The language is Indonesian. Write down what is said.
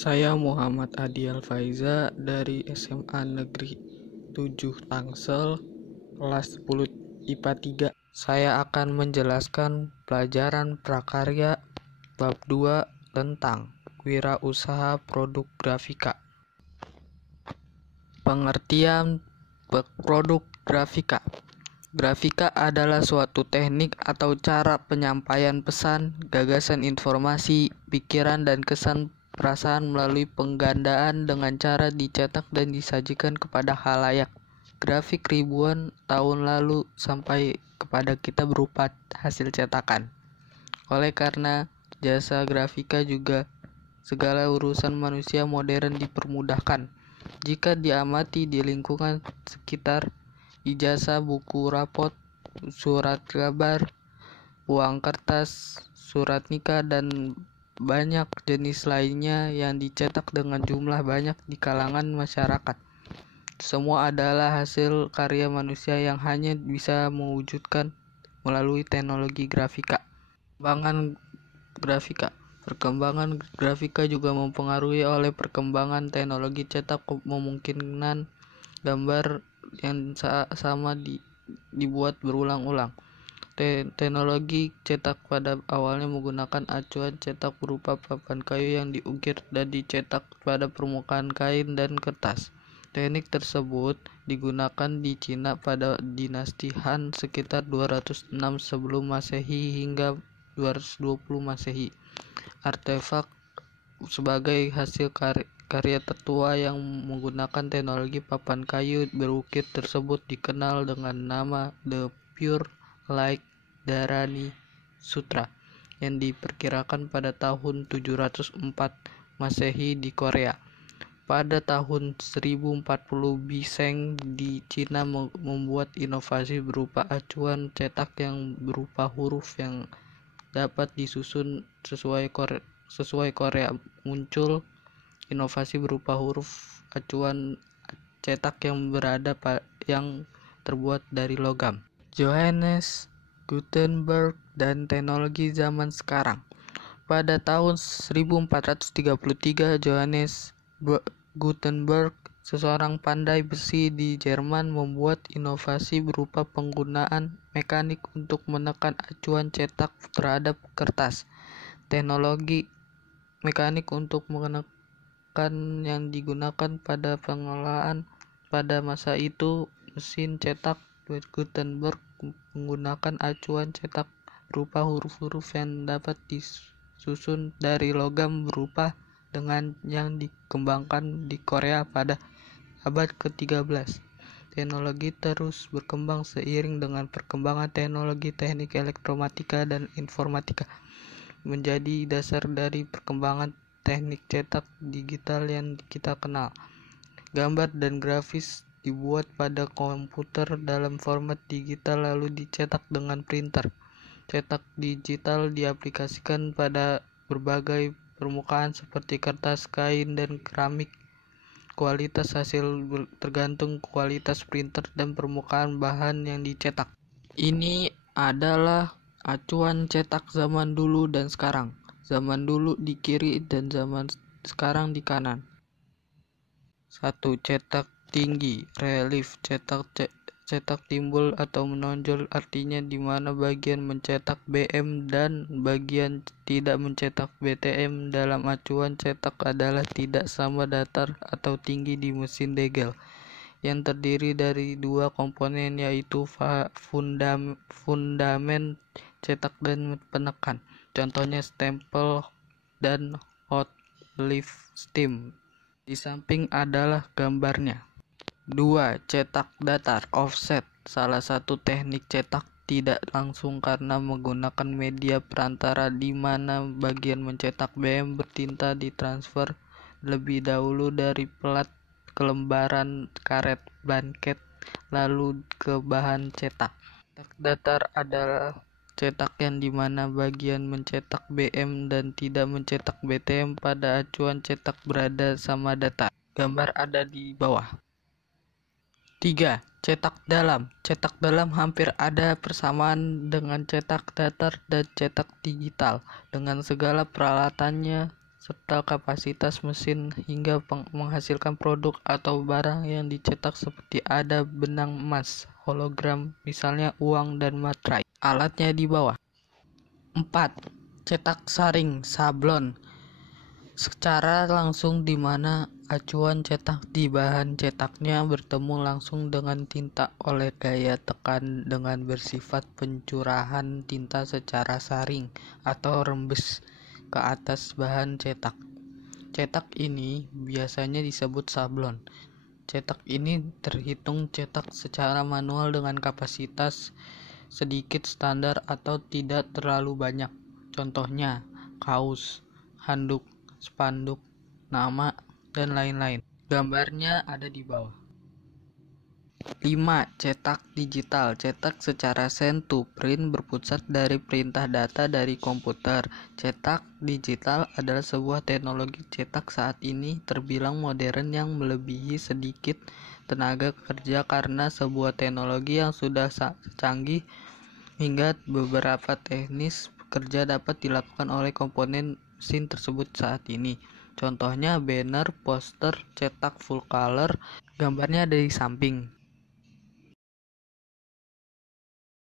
Saya Muhammad Adiel Faiza dari SMA Negeri 7 Tangsel, kelas 10 IPA 3. Saya akan menjelaskan pelajaran prakarya bab 2 tentang wirausaha produk grafika. Pengertian produk grafika. Grafika adalah suatu teknik atau cara penyampaian pesan, gagasan, informasi, pikiran, dan kesan perasaan melalui penggandaan dengan cara dicetak dan disajikan kepada khalayak. Grafik ribuan tahun lalu sampai kepada kita berupa hasil cetakan. Oleh karena jasa grafika juga segala urusan manusia modern dipermudahkan. Jika diamati di lingkungan sekitar, ijazah, buku rapot, surat kabar, uang kertas, surat nikah, dan banyak jenis lainnya yang dicetak dengan jumlah banyak di kalangan masyarakat. Semua adalah hasil karya manusia yang hanya bisa mewujudkan melalui teknologi grafika. Perkembangan grafika juga mempengaruhi oleh perkembangan teknologi cetak. Memungkinkan gambar yang sama dibuat berulang-ulang. Teknologi cetak pada awalnya menggunakan acuan cetak berupa papan kayu yang diukir dan dicetak pada permukaan kain dan kertas. Teknik tersebut digunakan di Cina pada dinasti Han sekitar 206 sebelum Masehi hingga 220 Masehi. Artefak sebagai hasil karya tertua yang menggunakan teknologi papan kayu berukir tersebut dikenal dengan nama The Pure Light Dharani Sutra yang diperkirakan pada tahun 704 Masehi di Korea. Pada tahun 1040 Biseng di Cina membuat inovasi berupa acuan cetak yang berupa huruf yang dapat disusun sesuai Korea. Muncul inovasi berupa huruf acuan cetak yang terbuat dari logam. Johannes Gutenberg dan teknologi zaman sekarang. Pada tahun 1433, Johannes Gutenberg, seorang pandai besi di Jerman, membuat inovasi berupa penggunaan mekanik untuk menekan acuan cetak terhadap kertas. Teknologi mekanik untuk menekan yang digunakan pada pengelolaan pada masa itu. Mesin cetak Gutenberg menggunakan acuan cetak berupa huruf-huruf yang dapat disusun dari logam berupa dengan yang dikembangkan di Korea pada abad ke-13. Teknologi terus berkembang seiring dengan perkembangan teknologi teknik elektronika dan informatika, menjadi dasar dari perkembangan teknik cetak digital yang kita kenal. Gambar dan grafis dibuat pada komputer dalam format digital lalu dicetak dengan printer. Cetak digital diaplikasikan pada berbagai permukaan seperti kertas, kain, dan keramik. Kualitas hasil tergantung kualitas printer dan permukaan bahan yang dicetak. Ini adalah acuan cetak zaman dulu dan sekarang. Zaman dulu di kiri dan zaman sekarang di kanan. 1. Cetak tinggi, relief. Cetak timbul atau menonjol artinya di mana bagian mencetak BM dan bagian tidak mencetak BTM dalam acuan cetak adalah tidak sama datar atau tinggi di mesin Degel, yang terdiri dari dua komponen yaitu fundamen cetak dan penekan. Contohnya stempel dan hot leaf stamp. Di samping adalah gambarnya. 2. Cetak datar, offset. Salah satu teknik cetak tidak langsung karena menggunakan media perantara di mana bagian mencetak BM bertinta ditransfer lebih dahulu dari pelat ke lembaran karet blanket lalu ke bahan cetak. Cetak datar adalah cetak yang dimana bagian mencetak BM dan tidak mencetak BTM pada acuan cetak berada sama datar. Gambar ada di bawah. 3. Cetak dalam. Cetak dalam hampir ada persamaan dengan cetak datar dan cetak digital dengan segala peralatannya serta kapasitas mesin hingga menghasilkan produk atau barang yang dicetak seperti ada benang emas, hologram, misalnya uang dan materai. Alatnya di bawah. 4. Cetak saring sablon secara langsung di mana acuan cetak di bahan cetaknya bertemu langsung dengan tinta oleh gaya tekan dengan bersifat pencurahan tinta secara saring atau rembes ke atas bahan cetak. Cetak ini biasanya disebut sablon. Cetak ini terhitung cetak secara manual dengan kapasitas sedikit, standar, atau tidak terlalu banyak. Contohnya, kaos, handuk, spanduk, nama, dan lain-lain. Gambarnya ada di bawah. 5. Cetak digital. Cetak secara send to print berpusat dari perintah data dari komputer. Cetak digital adalah sebuah teknologi cetak saat ini terbilang modern yang melebihi sedikit tenaga kerja karena sebuah teknologi yang sudah canggih hingga beberapa teknis kerja dapat dilakukan oleh komponen mesin tersebut saat ini. Contohnya banner, poster, cetak full color. Gambarnya ada di samping.